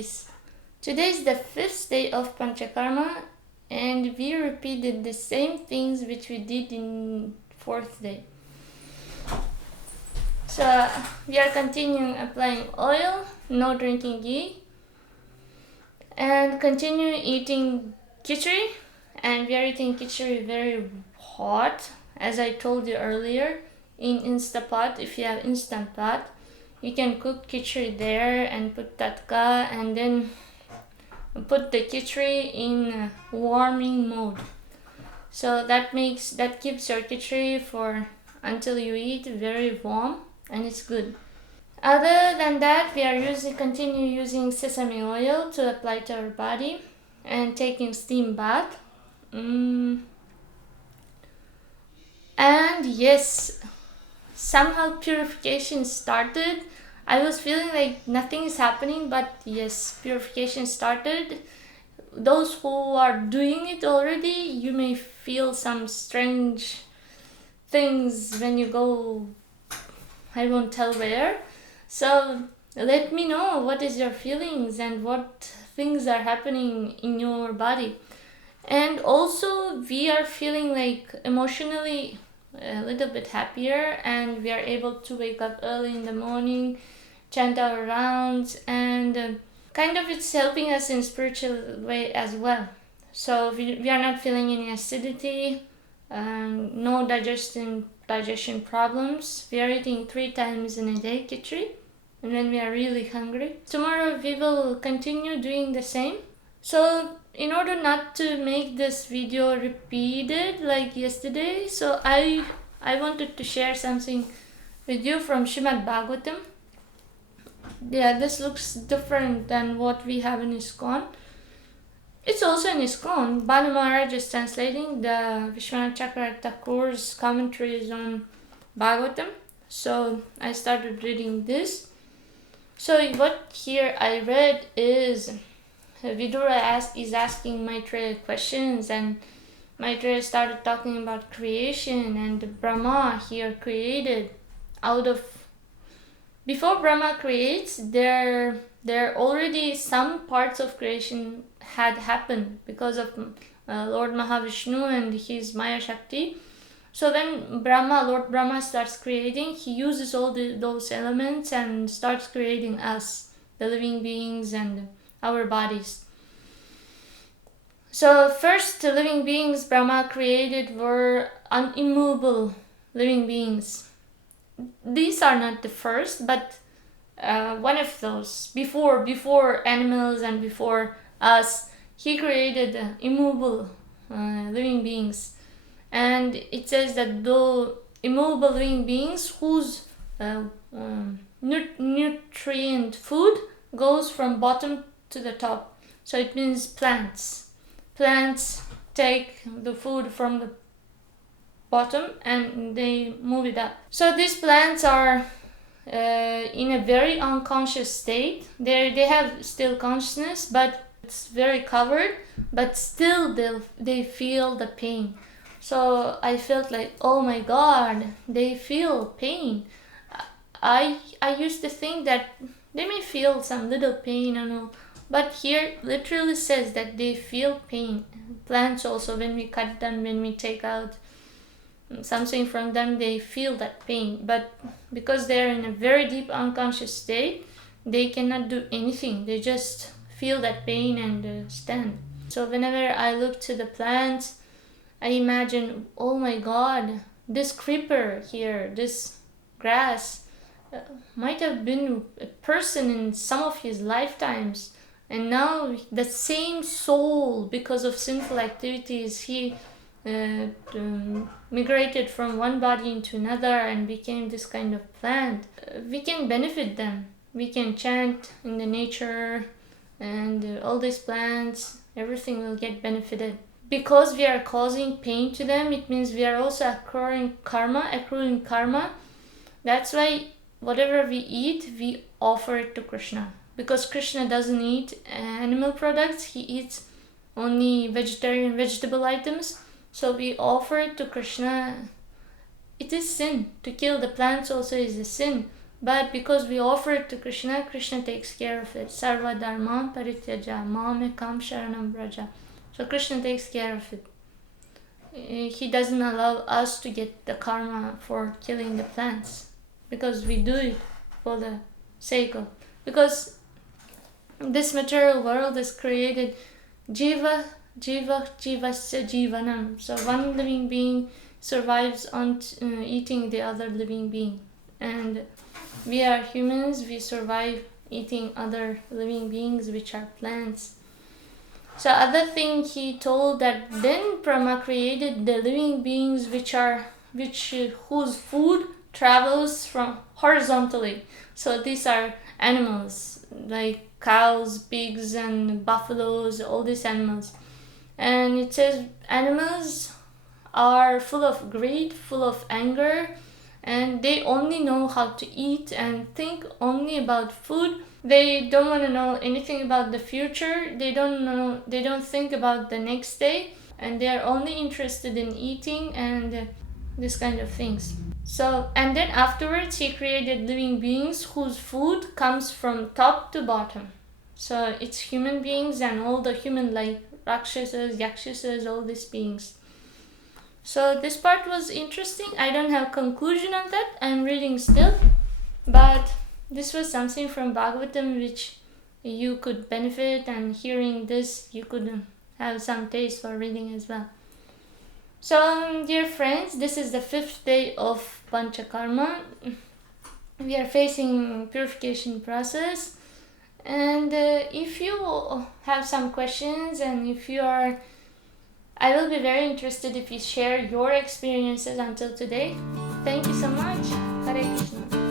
devotees. Today is the 5th day of Panchakarma, and we repeated the same things which we did in 4th day. So we are continuing applying oil, no drinking ghee, and continue eating Kichri. And we are eating Kichri very hot, as I told you earlier. In Instapot, if you have Instant Pot, you can cook Kichri there and put tatka and then put the Kichri in warming mode. So that keeps your Kichri for until you eat very warm, and it's good. Other than that, we are continue using sesame oil to apply to our body and taking steam bath. And yes, somehow purification started. I was feeling like nothing is happening, but yes, purification started. Those who are doing it already, you may feel some strange things when you go, I won't tell where. So let me know what is your feelings and what things are happening in your body. And also we are feeling like emotionally a little bit happier, and we are able to wake up early in the morning, chant our rounds, and kind of it's helping us in spiritual way as well. So we are not feeling any acidity, no digestion problems. We are eating 3 times in a day Kichri, and when we are really hungry. Tomorrow we will continue doing the same. So in order not to make this video repeated like yesterday, so I wanted to share something with you from Srimad Bhagavatam. Yeah, this looks different than what we have in ISKCON. It's also in ISKCON. Banu Maharaj is translating the Vishwanath Chakravarti Thakur's commentaries on Bhagavatam. So I started reading this. So what here I read is Vidura is asking Maitreya questions, and Maitreya started talking about creation, and Brahma here created out of... Before Brahma creates, there already some parts of creation had happened because of Lord Mahavishnu and his Maya Shakti. So when Lord Brahma starts creating, he uses all those elements and starts creating us, the living beings and our bodies. So first living beings Brahma created were immovable living beings. These are not the first, but one of those. Before animals and before us, he created immovable living beings. And it says that though immovable living beings whose nutrient food goes from bottom to the top. So it means plants. Plants take the food from the bottom and they move it up. So these plants are in a very unconscious state. They have still consciousness, but it's very covered, but still they feel the pain. So I felt like, oh my God, they feel pain. I used to think that they may feel some little pain and all, but here literally says that they feel pain. Plants also, when we cut them, when we take out something from them, they feel that pain. But because they're in a very deep unconscious state, they cannot do anything. They just feel that pain and stand. So whenever I look to the plants, I imagine, oh my God, this creeper here, this grass, might have been a person in some of his lifetimes, and now the same soul, because of sinful activities, he migrated from one body into another and became this kind of plant. We can benefit them. We can chant in the nature, and all these plants, everything will get benefited. Because we are causing pain to them, it means we are also accruing karma. That's why whatever we eat, we offer it to Krishna. Because Krishna doesn't eat animal products, he eats only vegetable items. So we offer it to Krishna. It is sin. To kill the plants also is a sin. But because we offer it to Krishna, Krishna takes care of it. Sarva dharma parityaja mamekam sharanam braja. So Krishna takes care of it. He doesn't allow us to get the karma for killing the plants, because we do it for the sake of, because this material world is created jiva jivasya jivanam. So one living being survives on eating the other living being, and we are humans, we survive eating other living beings, which are plants. So other thing he told, that then Brahma created the living beings whose food travels from horizontally. So these are animals like cows, pigs, and buffaloes, all these animals. And it says animals are full of greed, full of anger, and they only know how to eat and think only about food. They don't want to know anything about the future. They don't think about the next day, and they are only interested in eating and this kind of things. So, and then afterwards he created living beings whose food comes from top to bottom. So it's human beings and all the human, like rakshasas, yakshasas, all these beings. So this part was interesting. I don't have conclusion on that. I'm reading still, but this was something from Bhagavatam which you could benefit, and hearing this you could have some taste for reading as well. So dear friends, this is the 5th day of Panchakarma. We are facing purification process, and if you have some questions, and if you are, I will be very interested if you share your experiences until today. Thank you so much. Hare Krishna.